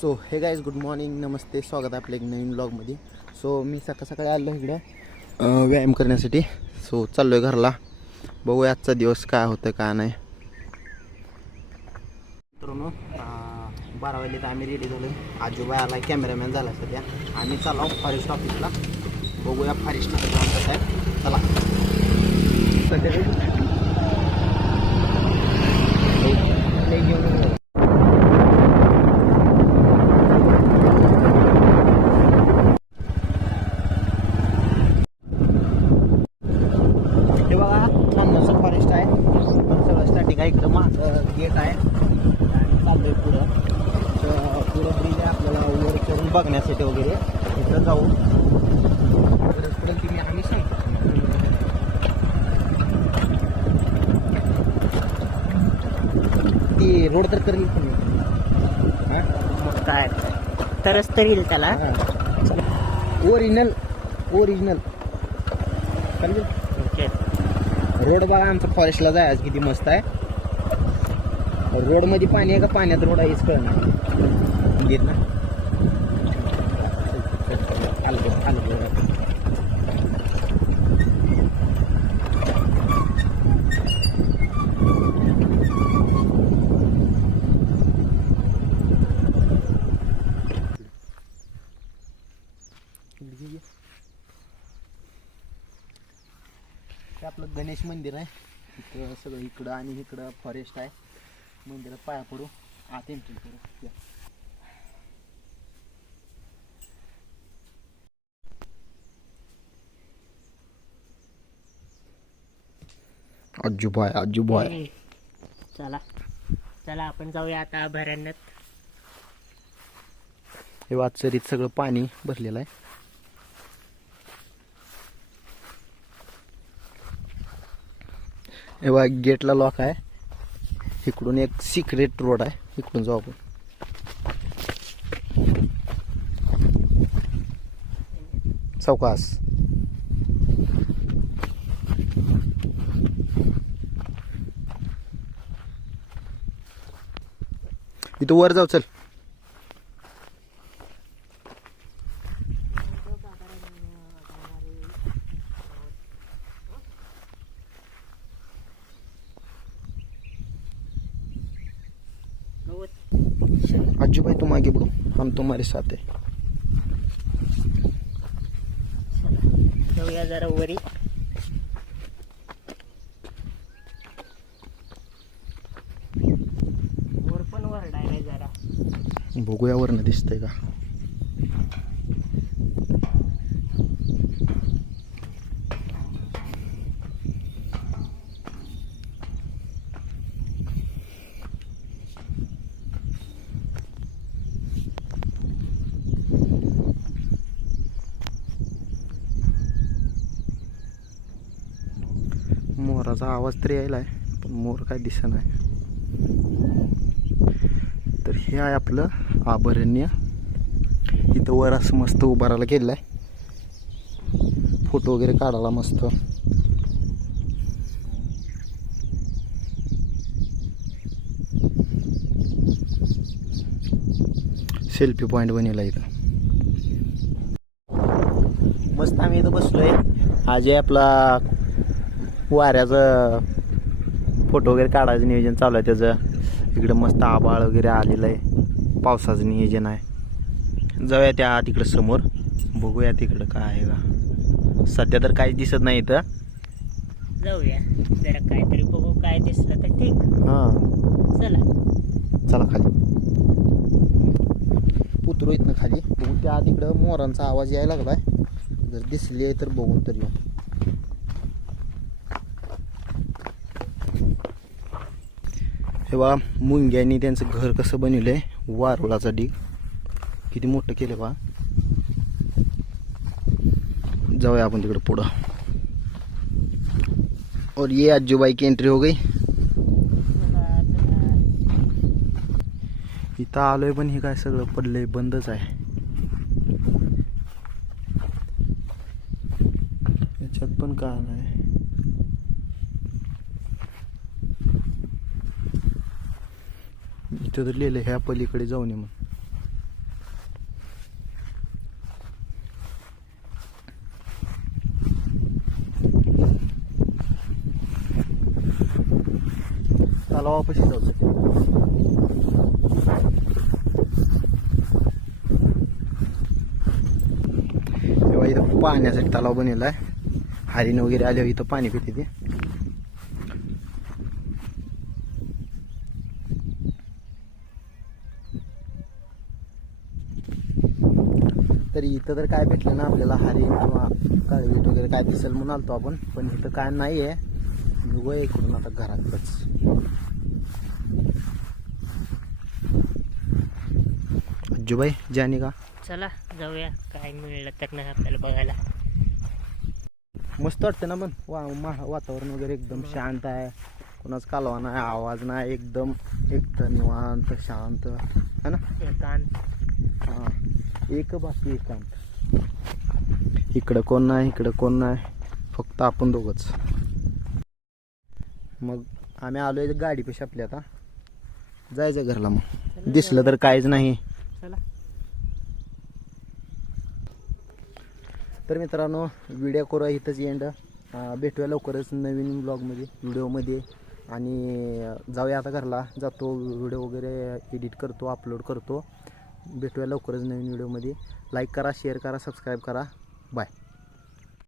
So हे guys good morning, नमस्ते, स्वागत आहे आपल्या एक नवीन ब्लॉगमध्ये. सो मी सकाळी आलो इकडं व्यायाम करण्यासाठी. सो चाललो आहे घरला. बघूया आजचा दिवस काय होतं काय नाही. मित्रांनो 12 वाजले तर आम्ही रेडी झालो. आजोबा आला, कॅमेरामॅन झाला सध्या. आम्ही चाललो फॉरेस्ट ऑफिसला. बघूया फॉरेस्ट ऑफिस कसं आहे. चला फॉरेस्ट आहे. पण सगळं स्टार्टिंग आहे. इकडं माझं गेट आहे आणि चाललोय पुढं. पुढं ब्रिज आहे आपल्याला वर करून बघण्यासाठी वगैरे. इथं जाऊ मी आम्ही सांगतो. ती रोड तर करेल तुम्ही काय तरच तर येईल त्याला. ओरिजिनल रोड बघा आमचं फॉरेस्टला जायचं किती मस्त आहे. रोडमध्ये पाणी आहे का पाण्यात रोड आहे हेच कळणार घेत ना. आपलं गणेश मंदिर आहे. इथं सगळं इकडं आणि इकडं फॉरेस्ट आहे. मंदिरात पाया पडू, आत एंट्री करू. आजूबाय चला चला आपण जाऊया आता अभयारण्यात. हे वाचरीत सगळं पाणी भरलेलं आहे. हे बघा गेटला लॉक आहे. इकडून एक सिक्रेट रोड आहे, इकडून जाऊ आपण. चौकास इथं वर जाऊ. चल अज्जू भाई तुम आगे बढ़ो, हम तुम्हारे साथ है. जाऊया जरा वरी. वर पण वरडायला जरा बघूया वरनं दिसतंय का. मोराचा आवाज तरी यायला आहे पण मोर काय दिसत नाही. तर हे आहे आपलं अभयारण्य. इथं वर असं मस्त उभारायला केलेलं आहे. फोटो वगैरे काढायला मस्त. सेल्फी पॉइंट बनवला इथं मस्त. आम्ही इथं बसलोय. आज आहे आपला वाऱ्याचं फोटो वगैरे काढायचं नियोजन चालू आहे त्याचं. इकडं मस्त आभाळ वगैरे आलेलं आहे, पावसाचं नियोजन आहे. जाऊया त्या तिकडं समोर, बघूया तिकडं काय आहे का. सध्या तर काहीच दिसत नाही इथं. जाऊया जरा काहीतरी बघू, काय दिसलं तर ठीक. हां चला खाली उतरू. इथनं खाली बघू. त्या तिकडं मोरांचा आवाज यायला लागलाय. जर दिसली आहे तर बघून तरी. हे बा मुंग्यांनी त्यांचं घर कसं बनवलंय. वारुळाचा ढीग किती मोठं केलं बा. जाऊया आपण तिकडे पुढं. और ये अज्जूबाई की एंट्री हो गई. इथं आलोय पण हे काय सगळं पडलंय, बंदच आहे. याच्यात पण काय नाही. इथं तर लिहिलं ह्या पलीकडे जाऊन ये म्हणून. तलावापाशी जाऊ. तेव्हा इथं पाण्यासाठी तलाव बनवला आहे. हरिण वगैरे आल्यावर इथं पाणी पिते ते. तर इथं तर काय भेटलं ना आपल्याला, हरिण किंवा काळवीट वगैरे काय दिसेल म्हणून आलतो आपण, पण इथं काय नाही आहे. निघू इकडून आता घराकडच. अज्जूबाई जाणी का? चला जाऊया, काय मिळलं तर नाही आपल्याला बघायला. मस्त वाटतं ना, पण वातावरण वगैरे एकदम शांत आहे. कोणाच कालवा नाही, आवाज नाही, एकदम एकदम निवांत शांत है ना. एकांत. हां, एक बाकी एकांत. इकडं कोण नाही, इकडं कोण नाही, फक्त आपण दोघंच. मग आम्ही आलोय गाडीपाशी आपल्या. आता जायचं घरला. मग दिसलं तर काहीच नाही. चला. तर मित्रांनो, व्हिडिओ करू इथंच एंड. भेटूया लवकरच नवीन ब्लॉगमध्ये, व्हिडिओमध्ये. आणि जाऊया आता घरला. जातो, व्हिडिओ वगैरे एडिट करतो, अपलोड करतो. भेटूया लवकरच नवीन व्हिडिओमध्ये. लाईक करा, शेअर करा, सबस्क्राईब करा. बाय.